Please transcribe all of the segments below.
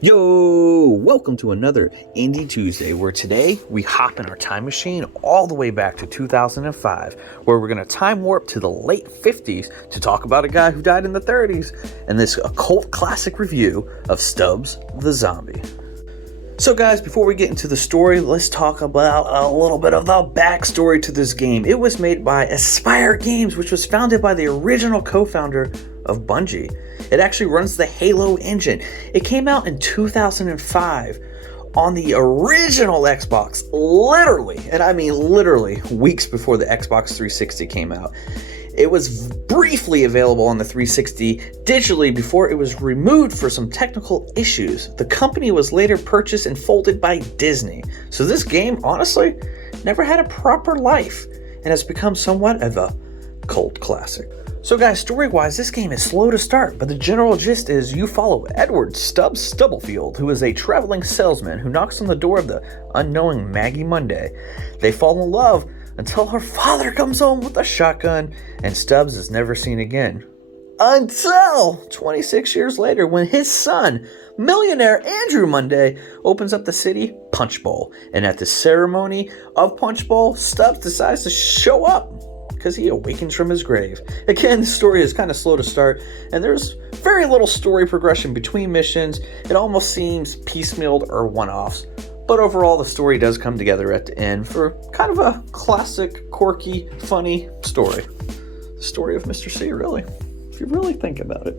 Yo, welcome to another Indie Tuesday, where today we hop in our time machine all the way back to 2005, where we're going to time warp to the late 50s to talk about a guy who died in the 30s and this occult classic review of Stubbs the Zombie. So guys, before we get into the story, let's talk about a little bit of the backstory to this game. It was made by Aspyr Games, which was founded by the original co-founder of Bungie. It actually runs the Halo engine. It came out in 2005 on the original Xbox, literally, and I mean literally, weeks before the Xbox 360 came out. It was briefly available on the 360 digitally before it was removed for some technical issues. The company was later purchased and folded by Disney. So this game, honestly, never had a proper life and has become somewhat of a cult classic. So guys, story-wise, this game is slow to start, but the general gist is you follow Edward Stubbs Stubblefield, who is a traveling salesman who knocks on the door of the unknowing Maggie Monday. They fall in love until her father comes home with a shotgun, and Stubbs is never seen again. Until 26 years later, when his son, millionaire Andrew Monday, opens up the city Punch Bowl. And at the ceremony of Punch Bowl, Stubbs decides to show up because he awakens from his grave. Again, the story is kind of slow to start, and there's very little story progression between missions. It almost seems piecemealed or one-offs. But overall, the story does come together at the end for kind of a classic, quirky, funny story. The story of Mr. C, really, if you really think about it.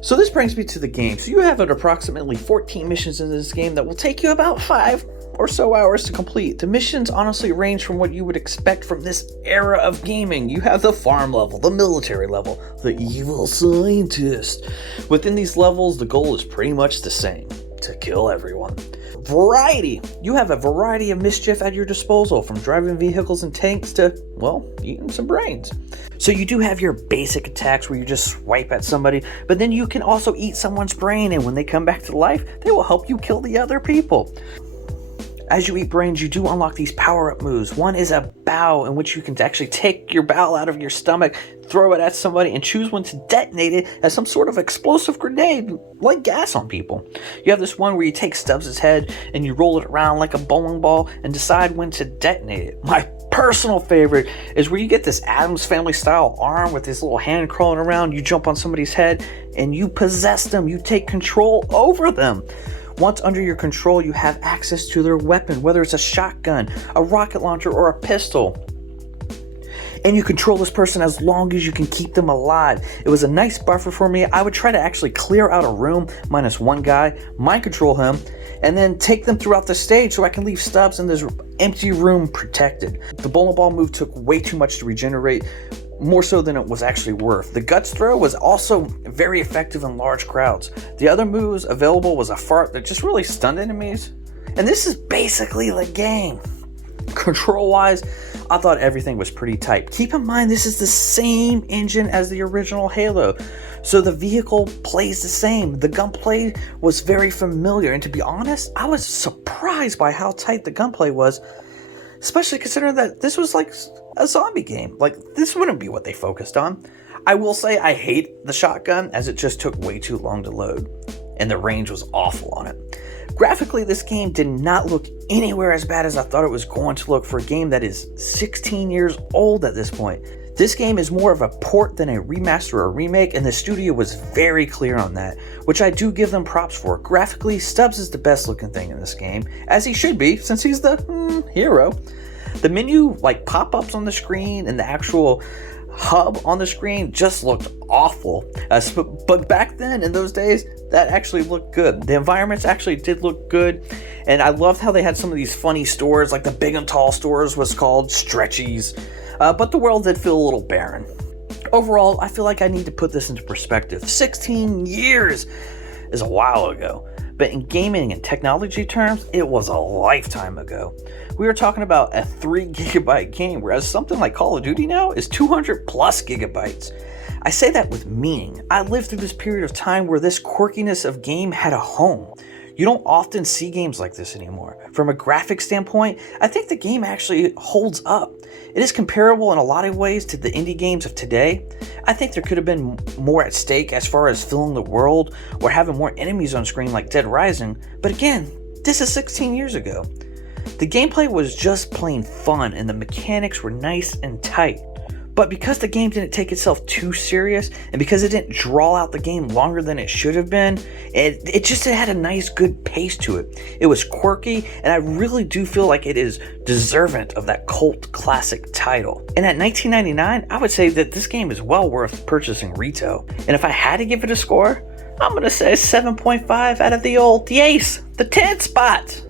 So this brings me to the game. So you have approximately 14 missions in this game that will take you about 5 or so hours to complete. The missions honestly range from what you would expect from this era of gaming. You have the farm level, the military level, the evil scientist. Within these levels, the goal is pretty much the same: to kill everyone. Variety. You have a variety of mischief at your disposal, from driving vehicles and tanks to, well, eating some brains. So you do have your basic attacks where you just swipe at somebody, but then you can also eat someone's brain, and when they come back to life, they will help you kill the other people. As you eat brains, you do unlock these power-up moves. One is a bow, in which you can actually take your bowel out of your stomach, throw it at somebody, and choose when to detonate it as some sort of explosive grenade, like gas on people. You have this one where you take Stubbs' head and you roll it around like a bowling ball and decide when to detonate it. My personal favorite is where you get this Addams Family style arm with this little hand crawling around. You jump on somebody's head and you possess them. You take control over them. Once under your control, you have access to their weapon, whether it's a shotgun, a rocket launcher, or a pistol. And you control this person as long as you can keep them alive. It was a nice buffer for me. I would try to actually clear out a room minus one guy, mind control him, and then take them throughout the stage so I can leave Stubbs in this empty room protected. The bowling ball move took way too much to regenerate, more so than it was actually worth. The guts throw was also very effective in large crowds. The other moves available was a fart that just really stunned enemies. And this is basically the game. Control-wise, I thought everything was pretty tight. Keep in mind, this is the same engine as the original Halo, so the vehicle plays the same. The gunplay was very familiar, and to be honest, I was surprised by how tight the gunplay was, especially considering that this was like a zombie game. Like, this wouldn't be what they focused on. I will say I hate the shotgun, as it just took way too long to load, and the range was awful on it. Graphically, this game did not look anywhere as bad as I thought it was going to look for a game that is 16 years old at this point. This game is more of a port than a remaster or remake, and the studio was very clear on that, which I do give them props for. Graphically, Stubbs is the best looking thing in this game, as he should be, since he's the hero. The menu, like pop-ups on the screen and the actual hub on the screen, just looked awful. But back then, in those days, that actually looked good. The environments actually did look good, and I loved how they had some of these funny stores, like the Big and Tall stores was called Stretchies, but the world did feel a little barren. Overall, I feel like I need to put this into perspective. 16 years is a while ago, but in gaming and technology terms, it was a lifetime ago. We were talking about a 3 gigabyte game, whereas something like Call of Duty now is 200 plus gigabytes. I say that with meaning. I lived through this period of time where this quirkiness of game had a home. You don't often see games like this anymore. From a graphic standpoint, I think the game actually holds up. It is comparable in a lot of ways to the indie games of today. I think there could have been more at stake as far as filling the world or having more enemies on screen like Dead Rising, but again, this is 16 years ago. The gameplay was just plain fun and the mechanics were nice and tight. But because the game didn't take itself too serious, and because it didn't draw out the game longer than it should have been, it had a nice, good pace to it. It was quirky, and I really do feel like it is deserving of that cult classic title. And at $19.99, I would say that this game is well worth purchasing retail. And if I had to give it a score, I'm going to say 7.5 out of the old ace, the 10 spot.